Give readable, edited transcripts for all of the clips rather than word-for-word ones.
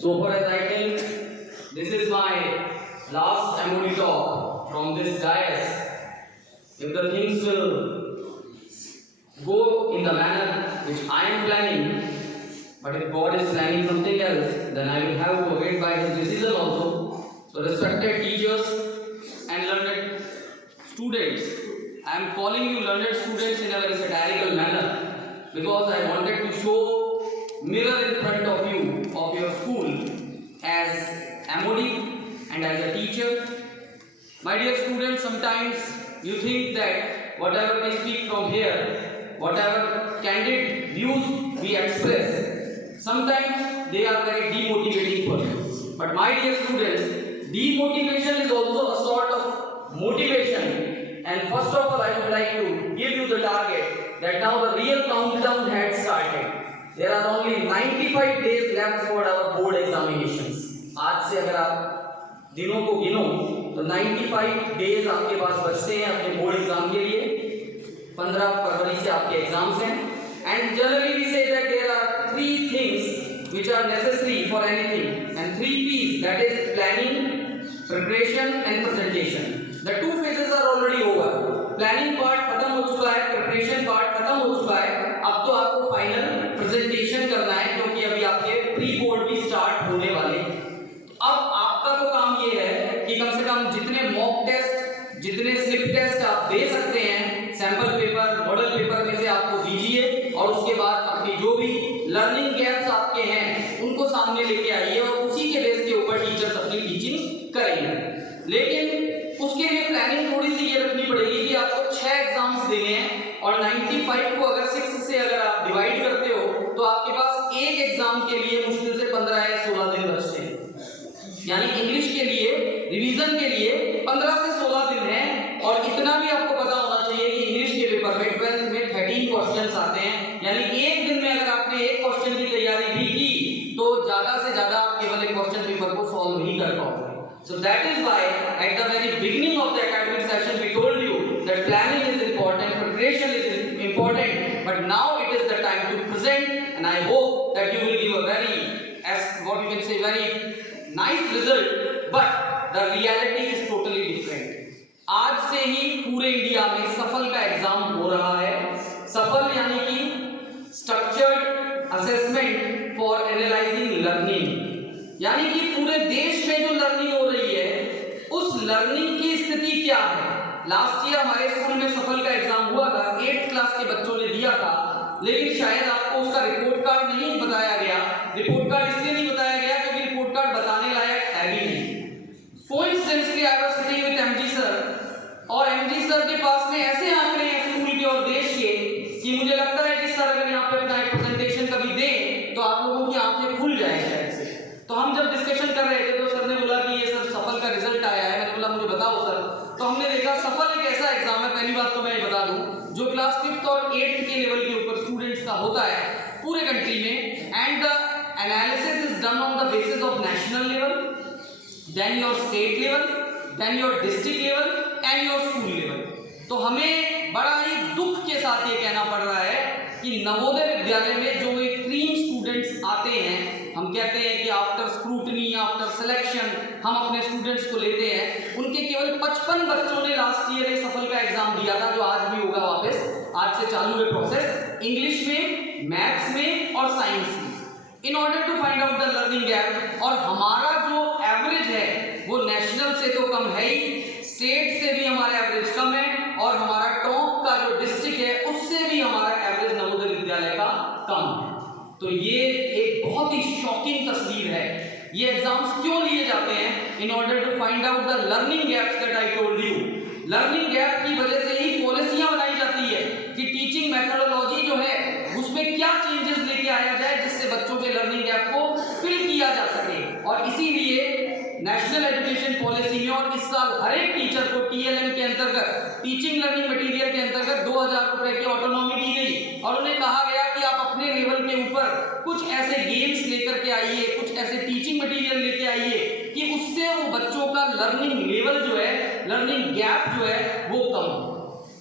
So far as I think, this is my last MOD talk from this dais. If the things will go in the manner which I am planning, but if God is planning something else, then I will have to abide by His decision also. So respected teachers and learned students, I am calling you learned students in a very satirical manner, because I wanted to show mirror in front of you of your school as MOD and as a teacher. My dear students, sometimes you think that whatever we speak from here, whatever candid views we express, sometimes they are very demotivating for you. But my dear students, demotivation is also a sort of motivation. And first of all, I would like to give you the target that now the real countdown had started. There are only 95 days left for our board examinations. आज से अगर आप दिनों को गिनो तो 95 days आपके पास बचते हैं अपने बोर्ड एग्जाम के लिए। 15 फरवरी से आपके एग्जाम्स हैं। And generally we say that there are 3 things which are necessary for anything, and 3 P's, that is planning, preparation and presentation. The 2 phases are already over. Planning part खत्म हो चुका है, preparation part खत्म हो चुका है। अब तो आपको फाइनल प्रेजेंटेशन करना है, क्योंकि अभी आपके प्री बोर्ड भी स्टार्ट होने वाले। अब आपका तो काम ये है कि कम से कम जितने मॉक टेस्ट, जितने स्लिप टेस्ट आप दे सकते हैं, सैंपल पेपर, मॉडल पेपर में से आपको दीजिए, और उसके बाद अपनी जो भी लर्निंग गैप्स आपके हैं उनको सामने लेके आइए, और उसी के बेस के ऊपर टीचर्स अपनी टीचिंग करेंगे। लेकिन उसके लिए प्लानिंग थोड़ी सी ये रखनी पड़ेगी कि आपको 6 एग्जाम्स देने हैं, और 95 को अगर 6 से अगर आप डिवाइड करते हो तो आपके पास एक एग्जाम के लिए मुश्किल से 15 या 16 दिन बचते हैं। यानी इंग्लिश के लिए रिवीजन के लिए 15 से 16 दिन है। और इतना भी आपको पता होना चाहिए कि इंग्लिश के पेपर में 12th में 13 क्वेश्चंस आते हैं, यानी एक दिन में अगर आपने एक क्वेश्चन की तैयारी भी की तो ज्यादा से ज्यादा आप केवल एक क्वेश्चन पेपर को सॉल्व ही कर पाओगे। So that is why at the very beginning of the academic session we told you that planning is important, preparation is important, but now it is the time to present, and I hope that you will give a very, as what you can say, very nice result, but the reality is totally different. आज से ही पूरे India में सफल का exam हो रहा है। सफल यानी कि structured assessment for analysing learning, यानी कि पूरे देश में जो लर्निंग हो रही है उस लर्निंग की स्थिति क्या है। लास्ट ईयर हमारे स्कूल में सफल का एग्जाम हुआ था, 8th क्लास के बच्चों ने दिया था, लेकिन शायद आपको उसका रिपोर्ट कार्ड नहीं बताया गया। रिपोर्ट कार्ड इसलिए नहीं बताया गया क्योंकि रिपोर्ट कार्ड बताने लायक है भी नहीं। Coincidentally I was sitting with MG sir, और एमजी सर के पास में ऐसे आंकड़े हैं स्कूल के और देश के कि मुझे लगता है कि सर अगर यहाँ पे अपना एक प्रेजेंटेशन कभी दें तो आप लोगों की आंखें खुल जाए शायद से। तो हम जब डिस्कशन कर रहे थे तो सर ने बोला कि ये सर सफल का रिजल्ट आया है। मैंने बोला मुझे बताओ सर। तो हमने देखा सफल एक ऐसा एग्जाम है, पहली बात तो मैं ये बता दूं, जो क्लास 5th और 8th के लेवल के ऊपर स्टूडेंट्स का होता है पूरे कंट्री में, and the analysis is done on the basis of national level, then your state level, then your district level and your school level. तो हमें बड़ा ही दुख के साथ ये कहना पड़ रहा है कि नवोदय विद्यालय में जो एक क्रीम स्टूडेंट्स आते हैं, हम कहते हैं कि आफ्टर स्क्रूटनी, आफ्टर सिलेक्शन हम अपने स्टूडेंट्स को लेते हैं, उनके केवल 55 बच्चों ने लास्ट ईयर एक सफल का एग्जाम दिया था, जो आज भी होगा वापस, आज से चालू है प्रोसेस, इंग्लिश में, मैथ्स में और साइंस में, in order to find out the learning gap. और हमारा जो एवरेज है वो नेशनल से तो कम है ही, स्टेट से भी हमारा एवरेज कम है, और हमारा टॉप का जो डिस्ट्रिक्ट है उससे भी हमारा एवरेज नवोदय विद्यालय का कम है। तो ये एक बहुत ही शॉकिंग तस्वीर है। ये एग्जाम्स क्यों लिए जाते हैं? In order to find out the learning gaps that I told you. Learning gap की वजह से ही पॉलिसियां बनाई जाती है कि टीचिंग मेथोडोलॉजी जो है उसमें क्या चेंजेस लेके आया जाए जिससे बच्चों के लर्निंग गैप को फिल किया जा सके। और इसीलिए नेशनल एजुकेशन पॉलिसी में और इस साल हर एक टीचर को TLM के अंतर्गत, टीचिंग लर्निंग मटेरियल के अंतर्गत 2000 रुपए की ऑटोनॉमी दी गई, और उन्हें कहा गया कि आप अपने लेवल के ऊपर कुछ ऐसे गेम्स लेकर के आइए, कुछ ऐसे टीचिंग मटेरियल लेके आइए कि उससे वो बच्चों का लर्निंग लेवल जो है, लर्निंग गैप जो है वो कम हो।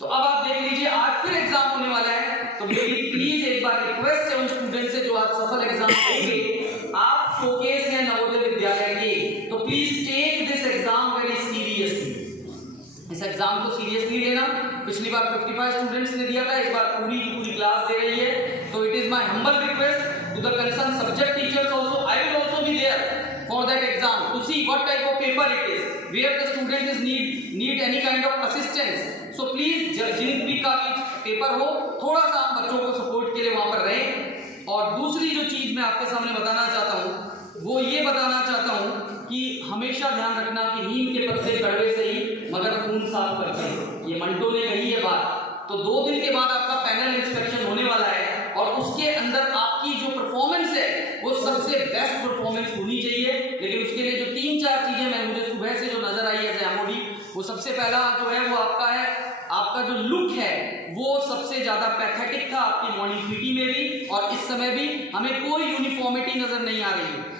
तो अब आप देख लीजिए आज फिर एग्जाम होने वाला है, तो मेरी प्लीज एक बार रिक्वेस्ट है उन स्टूडेंट से जो आज सफल एग्जाम देंगे शोकेस है नवोदय विद्यालय के, तो please take this exam very seriously. इस एग्जाम को सीरियसली लेना। पिछली बार 55 स्टूडेंट्स ने दिया था, इस बार पूरी की पूरी क्लास दे रही है। तो it is my humble request to the concern subject teachers also, I will also be there for that exam to see what type of paper it is, where the student is need any kind of assistance. So please जिन भी का भी paper हो, थोड़ा सा हम बच्चों को सपोर्ट के लिए वहां पर रहें। और दूसरी जो चीज मैं आपके सामने बताना चाहता हूँ वो ये बताना चाहता हूँ कि हमेशा ध्यान रखना कि नीम के पत्ते कड़वे सही मगर खून साफ करते हैं, ये मंटो ने कही है बात। तो 2 दिन के बाद आपका पैनल इंस्पेक्शन होने वाला है और उसके अंदर आपकी जो परफॉर्मेंस है वो सबसे बेस्ट परफॉर्मेंस होनी चाहिए। लेकिन उसके लिए जो 3-4 चीजें मैं मुझे सुबह से जो नजर आई है एमओडी, वो सबसे पहला जो है वो आपका जो लुक है वो सबसे ज्यादा पैथेटिक था आपकी मॉर्निंग पीटी में भी और इस समय भी। हमें कोई यूनिफॉर्मिटी नजर नहीं आ रही है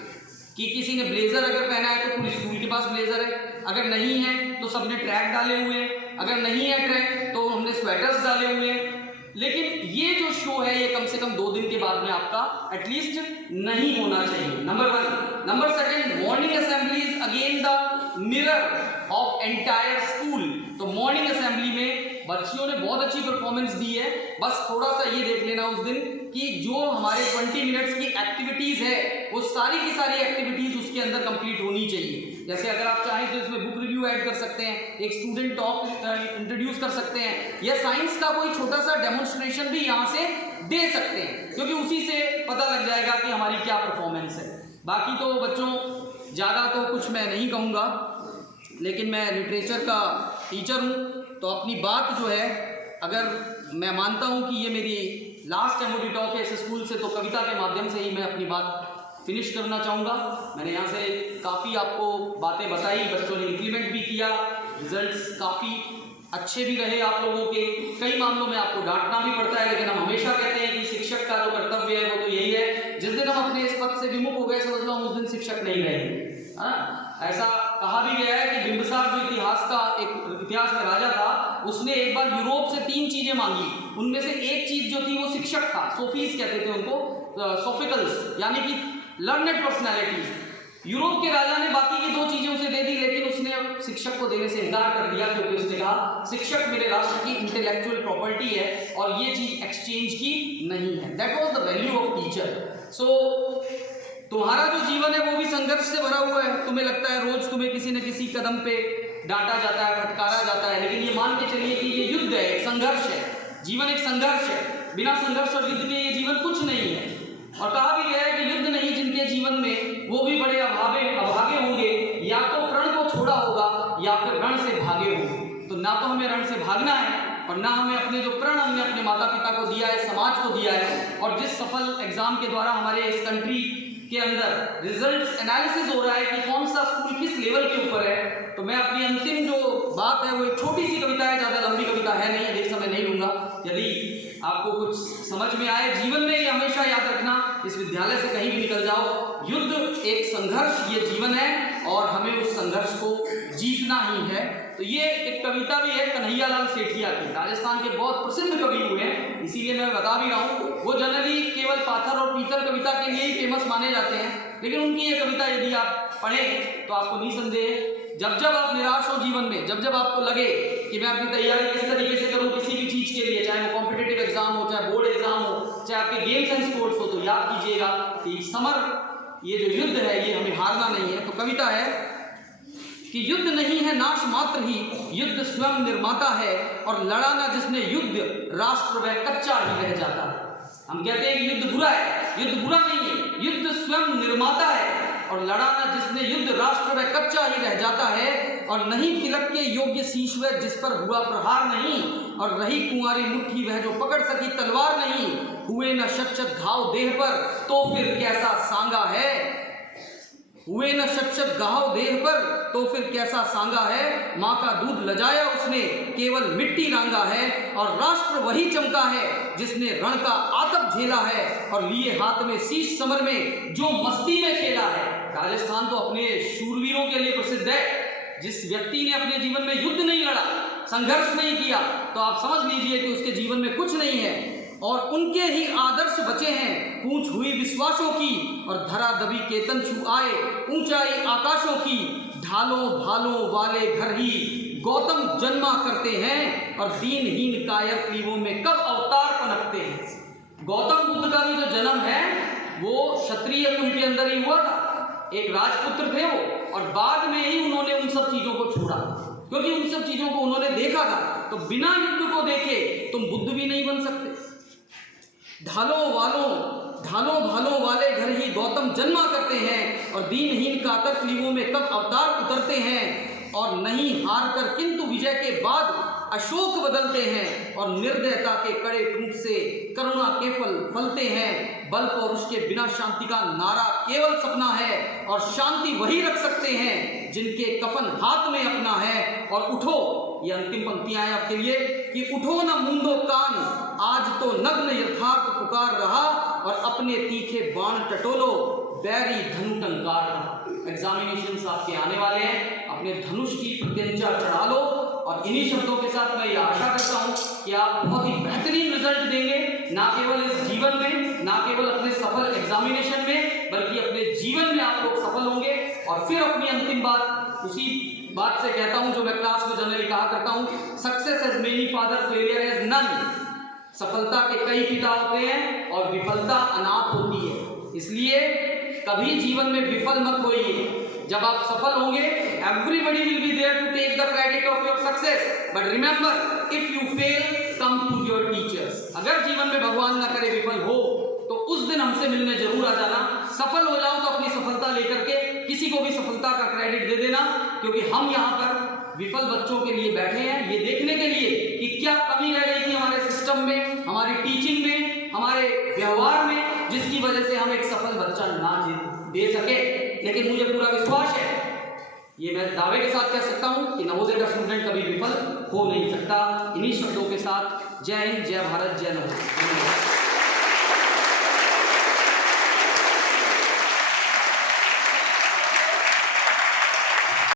कि किसी ने ब्लेजर अगर पहना है तो पूरी स्कूल के पास ब्लेजर है, अगर नहीं है तो सबने ट्रैक डाले हुए हैं, अगर नहीं है ट्रैक तो हमने स्वेटर्स डाले हुए हैं। लेकिन ये जो शो है ये कम से कम 2 दिन के बाद में आपका एटलीस्ट नहीं होना चाहिए, number 1। Number 2, morning assembly is again the mirror of entire school. तो मॉर्निंग असेंबली में बच्चियों ने बहुत अच्छी परफॉर्मेंस दी है, बस थोड़ा सा ये देख लेना उस दिन कि जो हमारे 20 मिनट्स की एक्टिविटीज है वो सारी की सारी एक्टिविटीज उसके अंदर कंप्लीट होनी चाहिए। जैसे अगर आप चाहें तो इसमें बुक रिव्यू ऐड कर सकते हैं, एक स्टूडेंट टॉक इंट्रोड्यूस कर सकते हैं, या साइंस का कोई छोटा सा डेमोन्स्ट्रेशन भी यहाँ से दे सकते हैं, क्योंकि उसी से पता लग जाएगा कि हमारी क्या परफॉर्मेंस है। बाकी तो बच्चों ज़्यादा तो कुछ मैं नहीं कहूँगा, लेकिन मैं लिटरेचर का टीचर हूँ तो अपनी बात जो है, अगर मैं मानता हूँ कि ये मेरी लास्ट एमओडी टॉक है इस स्कूल से, तो कविता के माध्यम से ही मैं अपनी बात फिनिश करना चाहूँगा। मैंने यहाँ से काफ़ी आपको बातें बताई, बच्चों ने इम्प्लीमेंट भी किया, रिजल्ट्स काफ़ी अच्छे भी रहे आप लोगों के। कई मामलों में आपको डांटना भी पड़ता है, लेकिन हम हमेशा कहते हैं कि शिक्षक का जो कर्तव्य है वो तो यही है, जिस दिन हम अपने इस पद से विमुख हो गए समझ लो हम उस दिन शिक्षक नहीं रहेंगे, है ना। ऐसा कहा भी गया है कि बिंबिसार जो इतिहास में राजा था, उसने एक बार यूरोप से 3 चीजें मांगी, उनमें से एक चीज जो थी वो शिक्षक था। सोफीज कहते थे उनको, सोफिकल्स यानी कि लर्नेड पर्सनैलिटीज। यूरोप के राजा ने बाकी की 2 चीजें उसे दे दी, लेकिन उसने शिक्षक को देने से इनकार कर दिया, क्योंकि उसने कहा शिक्षक मेरे राष्ट्र की इंटेलेक्चुअल प्रॉपर्टी है और ये चीज एक्सचेंज की नहीं है। That was the value of teacher. So तुम्हारा जो जीवन है वो भी संघर्ष से भरा हुआ है। तुम्हें लगता है रोज तुम्हें किसी न किसी कदम पे डांटा जाता है, फटकारा जाता है, लेकिन ये मान के चलिए कि ये युद्ध है, एक संघर्ष है, जीवन एक संघर्ष है। बिना संघर्ष और युद्ध के ये जीवन कुछ नहीं है। और कहा भी गया है कि युद्ध नहीं जिनके जीवन में वो भी बड़े अभागे होंगे, या तो प्रण को छोड़ा होगा या फिर रण से भागे होंगे। तो ना तो हमें रण से भागना है और ना हमें अपने जो प्रण हमने अपने माता पिता को दिया है, समाज को दिया है, और जिस सफल एग्जाम के द्वारा हमारे इस कंट्री के अंदर रिजल्ट्स एनालिसिस हो रहा है कि कौन सा स्कूल किस लेवल के ऊपर है। तो मैं अपनी अंतिम जो बात है वो एक छोटी सी कविता है, ज़्यादा लंबी कविता है नहीं, अधिक समय नहीं लूँगा। यदि आपको कुछ समझ में आए, जीवन में ये हमेशा याद रखना, इस विद्यालय से कहीं भी निकल जाओ, युद्ध एक संघर्ष ये जीवन है और हमें उस संघर्ष को जीतना ही है। तो ये एक कविता भी है कन्हैयालाल सेठिया की, राजस्थान के बहुत प्रसिद्ध कवि हुए हैं, इसीलिए मैं बता भी रहा हूँ। वो जनरली केवल पाथर और पीतल कविता के लिए ही फेमस माने जाते हैं, लेकिन उनकी ये कविता यदि आप पढ़ें तो आपको निसंदेह जब जब आप निराश हो जीवन में, जब जब आपको लगे कि मैं अपनी तैयारी किस तरीके से करूं किसी भी चीज के लिए, चाहे वो कॉम्पिटिटिव एग्जाम हो, चाहे बोर्ड एग्जाम हो, चाहे आपके गेम्स एंड स्पोर्ट्स हो, तो याद कीजिएगा कि समर ये जो युद्ध है ये हमें हारना नहीं है। तो कविता है कि युद्ध नहीं है नाश मात्र ही, युद्ध स्वयं निर्माता है, और लड़ा ना जिसने युद्ध राष्ट्र वह कच्चा ही रह जाता है। हम कहते हैं कि युद्ध बुरा है, युद्ध बुरा नहीं है, युद्ध स्वयं निर्माता है, और लड़ा ना जिसने युद्ध राष्ट्र वह कच्चा ही रह जाता है। और नहीं तिलक के योग्य शीश वह जिस पर हुआ प्रहार नहीं, और रही कुंवारी मुट्ठी वह जो पकड़ सकी तलवार नहीं। हुए न शत घाव देह पर तो फिर कैसा सांगा है, हुए न शत घाव देह पर तो फिर कैसा सांगा है। माँ का दूध लजाया उसने केवल मिट्टी रांगा है, और राष्ट्र वही चमका है जिसने रण का आतप झेला है, और लिए हाथ में शीश समर में जो मस्ती में खेला है। राजस्थान तो अपने शूरवीरों के लिए प्रसिद्ध है। जिस व्यक्ति ने अपने जीवन में युद्ध नहीं लड़ा, संघर्ष नहीं किया, तो आप समझ लीजिए कि उसके जीवन में कुछ नहीं है। और उनके ही आदर्श बचे हैं। पूंछ हुई विश्वासों की और धरा दबी केतन छू आए ऊंचाई आकाशों की। ढालों भालों वाले घर ही गौतम जन्मा करते हैं और दीनहीन कायर क्लीवों में कब अवतार पनपते हैं। गौतम बुद्ध का भी जो जन्म है वो क्षत्रिय कुल के अंदर ही हुआ था, एक राजपुत्र थे वो, और बाद में ही उन्होंने उन सब चीजों को छोड़ा, क्योंकि उन सब चीजों को उन्होंने देखा था। तो बिना युद्ध को देखे तुम बुद्ध भी नहीं बन सकते। ढालों भालों वाले घर ही गौतम जन्मा करते हैं और दीनहीन कातर क्लीवों में कब अवतार उतरते हैं। और नहीं हार कर किंतु विजय के बाद अशोक बदलते हैं और निर्दयता के कड़े ठूंठ से करुणा के फल फलते हैं। बल पौरुष के बिना शांति का नारा केवल सपना है और शांति वही रख सकते हैं जिनके कफन हाथ में अपना है। और उठो, ये अंतिम पंक्तियां हैं आपके लिए, कि उठो न मूंदो कान, आज तो नग्न यथार्थ पुकार रहा और अपने तीखे बाण टटोलो, बैरी धनु टंकार रहा। एग्जामिनेशंस आपके आने वाले हैं, अपने धनुष की प्रत्यंचा चढ़ा लो। और इन्हीं शब्दों के साथ मैं ये आशा करता हूँ कि आप बहुत ही बेहतरीन रिजल्ट देंगे, ना केवल इस जीवन में, ना केवल अपने सफल एग्जामिनेशन में, बल्कि अपने जीवन में आप लोग सफल होंगे। और फिर अपनी अंतिम बात उसी बात से कहता हूँ जो मैं क्लास में जनरली कहा करता हूँ, success has many father, failure has none. सफलता के कई पिता होते हैं और विफलता अनाथ होती है, इसलिए कभी जीवन में विफल मत होइए। जब आप सफल होंगे, everybody will be there to take the credit of your success, but remember if you fail come to your teachers. अगर जीवन में भगवान ना करे विफल हो तो उस दिन हमसे मिलने जरूर आ जाना। सफल हो जाओ तो अपनी सफलता लेकर के किसी को भी सफलता का क्रेडिट दे देना, क्योंकि हम यहाँ पर विफल बच्चों के लिए बैठे हैं, ये देखने के लिए कि क्या कमी रह गई थी हमारे सिस्टम में, हमारी टीचिंग में, हमारे व्यवहार में, जिसकी वजह से हम एक सफल बच्चा ना दे सके। लेकिन मुझे पूरा विश्वास है, ये मैं दावे के साथ कह सकता हूं कि नवोदय का स्टूडेंट कभी विफल हो नहीं सकता। इन्हीं शब्दों के साथ जय हिंद, जय भारत, जय नवोदय।